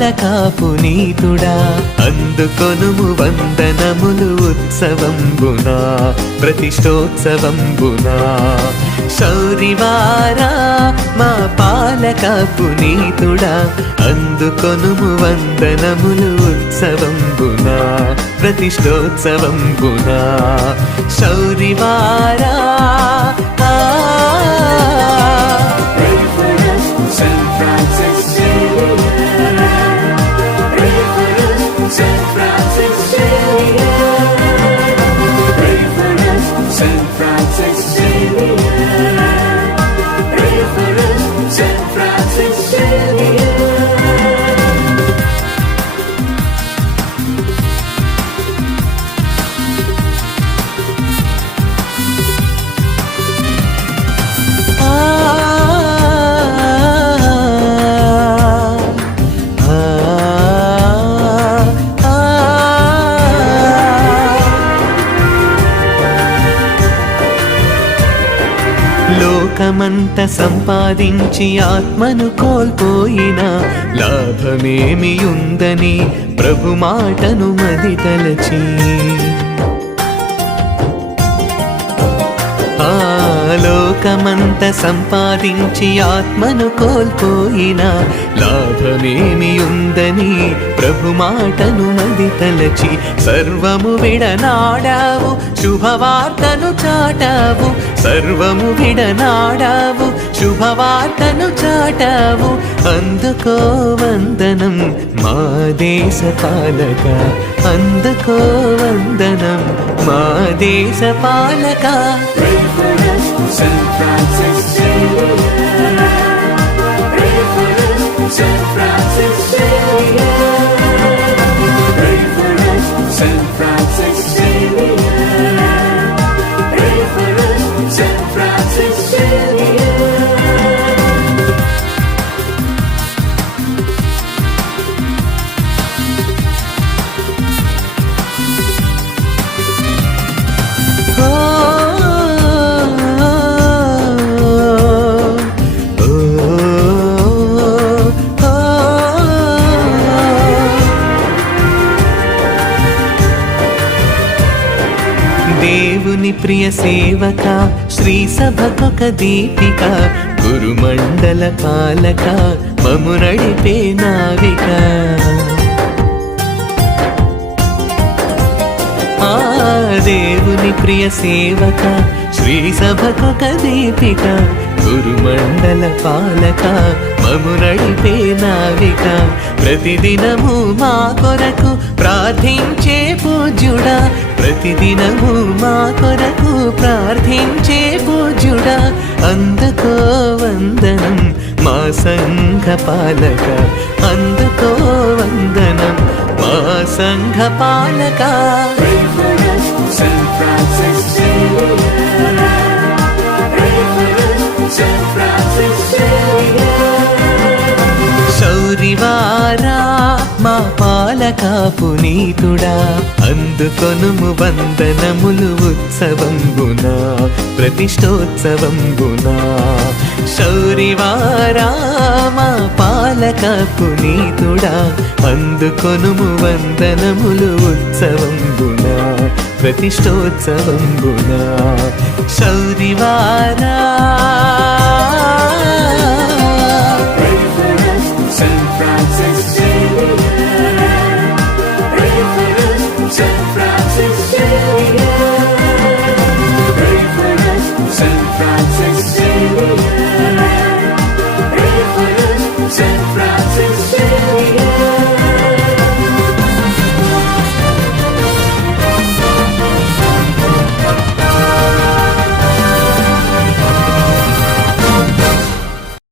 పాలకా పునీతుడా అందుకొనుము వందనములు ఉత్సవంబునా ప్రతిష్టోత్సవంబునా శౌరివారా మా పాలకా పునీతుడా అందుకొనుము వందనములు ఉత్సవంబునా ప్రతిష్టోత్సవంబునా శౌరివారా లోకమంత సంపాదించి ఆత్మను కోల్పోయిన లాభమేమి ఉందని ప్రభు మాటను మది తలచి లోకమంత సంపాదించి ఆత్మను కోల్పోయిన లాభమేమి ఉందని ప్రభు మాటను మది తలచి సర్వము విడనాడావు శుభవార్తను చాటావు సర్వము విడనాడావు శుభవార్తను చాటావు అందుకో వందనం మా దేశ పాలక అందుకో వందనం మా దేశ పాలక దేవుని ప్రియ సేవక శ్రీ సభకొక దీపిక గురుమండల పాలక మము నడిపే నావిక దేవుని ప్రియ సేవక శ్రీ సభకొక దీపిక గురుమండల పాలక మము నడిపే నావిక ప్రతిదినము మా కొరకు ప్రార్థించే పూజ్యుడా ప్రతిదినము మా కొరకు ప్రార్థించే పూజ్యుడా అందుకో వందనం మా సంఘ పాలక అందుకో వందనం మా సంఘ పాలక శౌరివారా మా పాలకా పునీతుడా అందుకొనుము వందనములు ఉత్సవంబునా ప్రతిష్టోత్సవంబునా శౌరివారా మా పాలకా పునీతుడా అందుకొనుము వందనములు ఉత్సవంబునా ప్రతిష్టోత్సవంబునా శౌరివారా